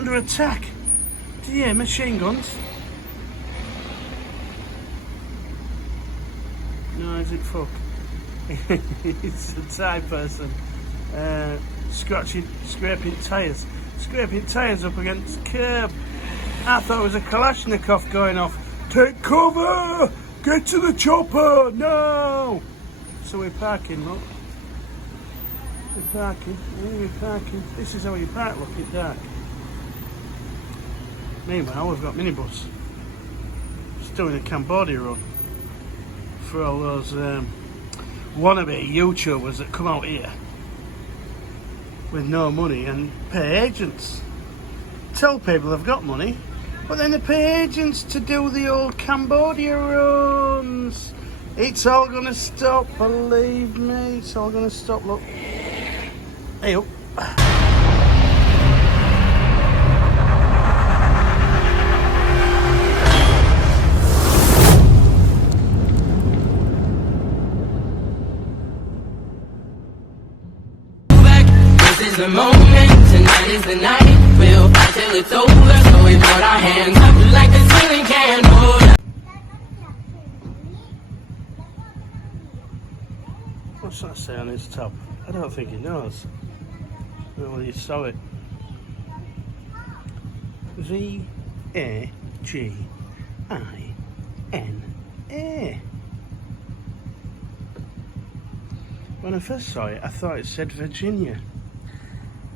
under attack. Do you hear machine guns? No, is it fuck? It's a Thai person scraping tyres up against the curb. I thought it was a Kalashnikov going off. Take cover! Get to the chopper! No! So we're parking, look. We're parking. This is how you park, look, it's dark. Meanwhile, we've got minibus. Still in a Cambodia run. For all those wannabe YouTubers that come out here with no money and pay agents. Tell people they've got money, but then they pay agents to do the old Cambodia runs. It's all gonna stop, believe me. It's all gonna stop, look. Hey up. The moment, tonight is the night. We'll fight till it's over, so we put our hands up like the ceiling can hold. What's that say on his top? I don't think he knows. Well, you saw it. VAGINA. When I first saw it, I thought it said Virginia.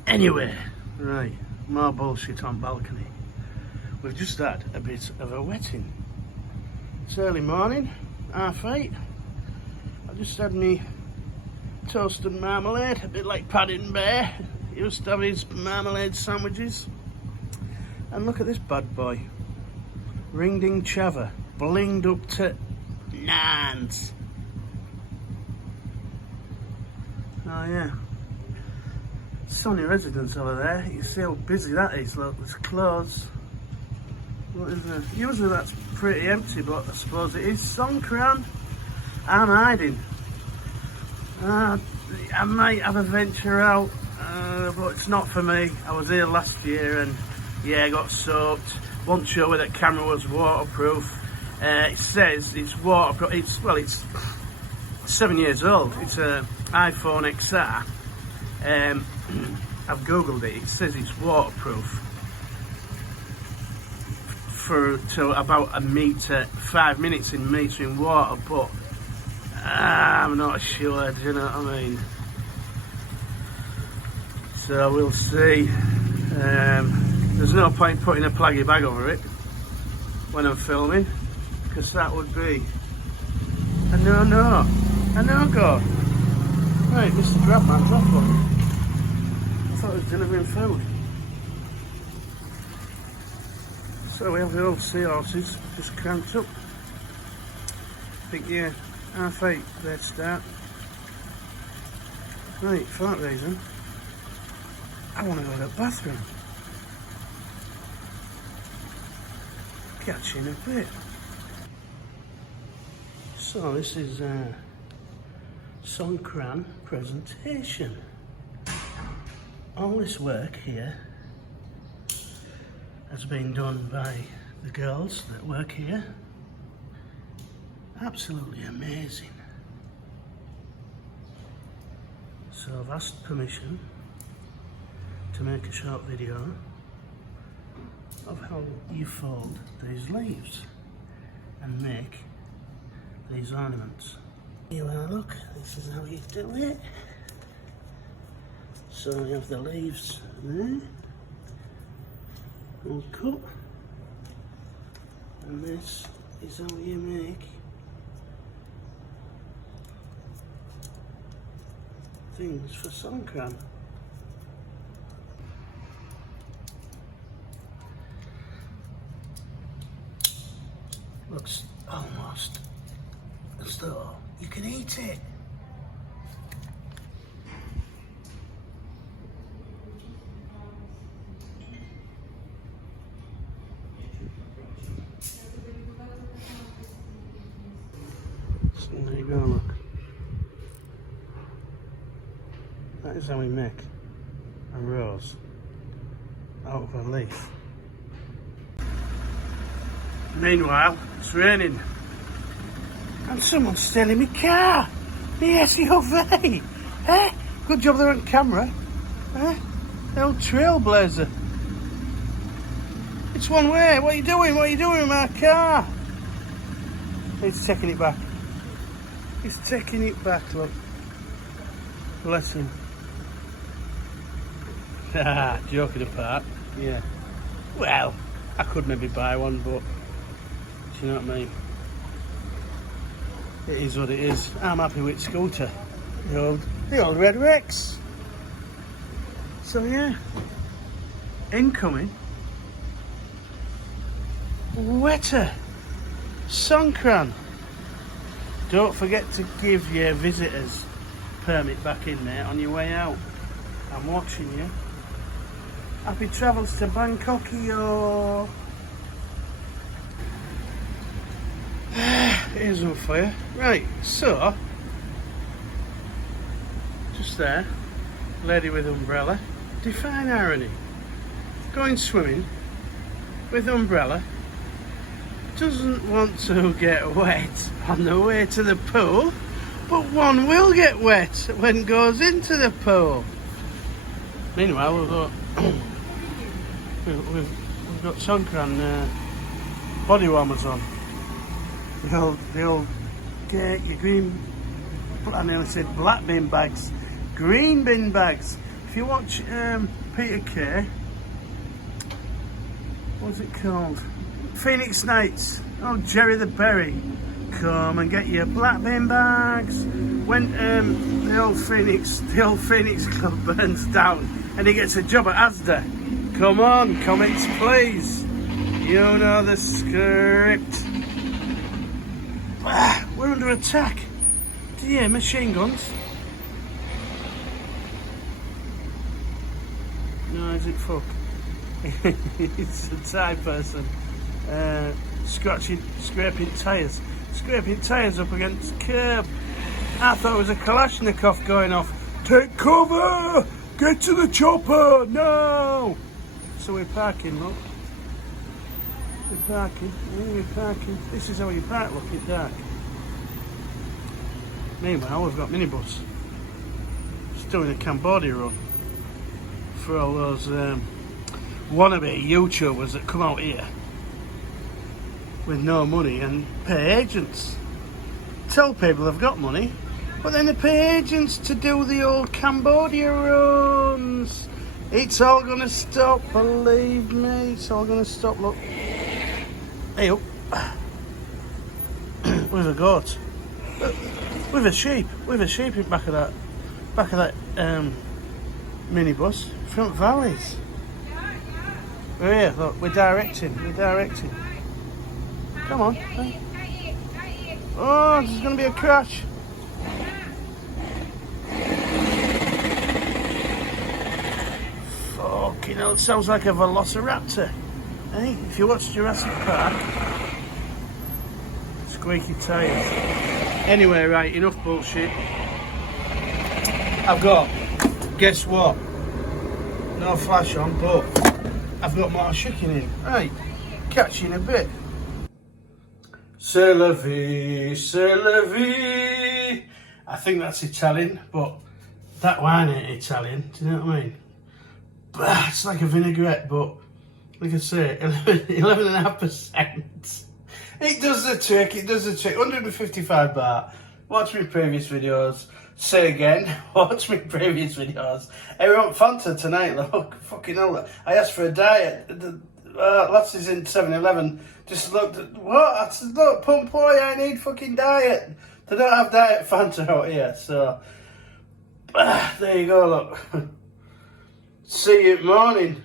Anyway, right, more bullshit on balcony. We've just had a bit of a wetting. It's early morning, 8:30. I just had me toast and marmalade, a bit like Paddington Bear. He used to have his marmalade sandwiches. And look at this bad boy. Ring ding chava, blinged up to nines. Oh yeah. Sony residence over there. You see how busy that is. Look, there's clothes. What is there? Usually that's pretty empty, but I suppose it is. Songkran. I'm hiding. I might have a venture out, but it's not for me. I was here last year and yeah, I got soaked. Wasn't sure whether the camera was waterproof. It says it's waterproof. It's 7 years old. It's an iPhone XR. I've googled it. It says it's waterproof to about a metre, 5 minutes in metering water, but I'm not sure. Do you know what I mean? So we'll see. There's no point putting a plaggy bag over it when I'm filming, because that would be a no-go. Right, Mr. Grabman, drop one. I thought it was delivering food. So we have the old seahorses just cranked up. I think, yeah, 8:30 they'd start. Right, for that reason, I want to go to the bathroom. Catch you in a bit. So this is Songkran presentation. All this work here has been done by the girls that work here. Absolutely amazing. So I've asked permission to make a short video of how you fold these leaves and make these ornaments. Here we are, look, this is how you do it. So we have the leaves there, all cut, and this is how you make things for Songkran. Looks almost as though you can eat it. So there you go, look. That is how we make a rose out of a leaf. Meanwhile, it's raining. And someone's stealing my car. The SUV. Eh? Good job they're on camera. Eh? The old trailblazer. It's one way. What are you doing? What are you doing with my car? He's taking it back. He's taking it back, look. Bless him. Ah, joking apart. Yeah. Well, I could maybe buy one, but do you know what I mean? It is what it is. I'm happy with scooter. The old Red Rex. So yeah. Incoming. Wetter. Songkran. Don't forget to give your visitors permit back in there on your way out. I'm watching you. Happy travels to Bangkok, yo. Here's one for you. Right, so just there, lady with umbrella. Define irony. Going swimming with umbrella, doesn't want to get wet on the way to the pool, but one will get wet when goes into the pool. Meanwhile, we've got Songkran body warmers on. The old get your green, I nearly said black bin bags, green bin bags. If you watch Peter Kay, what's it called? Phoenix Nights. Oh, Jerry the Berry. Come and get your black bin bags. When the old Phoenix Club burns down and he gets a job at Asda. Come on, comments please. You know the script. We're under attack. Do you hear machine guns? No, is it fuck? It's a Thai person scraping tyres up against curb. I thought it was a Kalashnikov going off. Take cover! Get to the chopper! No! So we're parking, look. We're parking. This is how you park, look, in dark. Meanwhile, we've got minibus. Just doing a Cambodia run for all those wannabe YouTubers that come out here with no money and pay agents. Tell people they've got money, but then they pay agents to do the old Cambodia runs. It's all gonna stop, believe me. It's all gonna stop. Look. Hey up. With a goat. With a sheep in back of that minibus. Front valleys. We're here, look, we're directing. Come on. Oh, there's gonna be a crash. Fucking hell, it sounds like a velociraptor. Hey, if you watch Jurassic Park, squeaky tyres. Anyway, right, enough bullshit. I've got, guess what? No flash on, but I've got more chicken in. Right, catch you in a bit. C'est la vie, c'est la vie. I think that's Italian, but that wine ain't Italian, do you know what I mean? It's like a vinaigrette, but like I say, 11.5%. It does the trick, 155 baht. Watch my previous videos. Say again, watch my previous videos. I want Fanta tonight, look. Fucking hell. I asked for a diet. Lads is in 7-Eleven. Just looked at, what? I said, look, pump boy, I need fucking diet. They don't have diet Fanta out here, so. There you go, look. See you morning.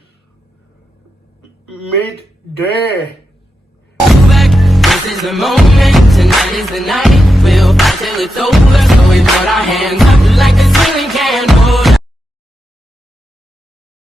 Midday. This is the moment, tonight is the night. We'll fight till it's over, so we put our hands up like a ceiling can.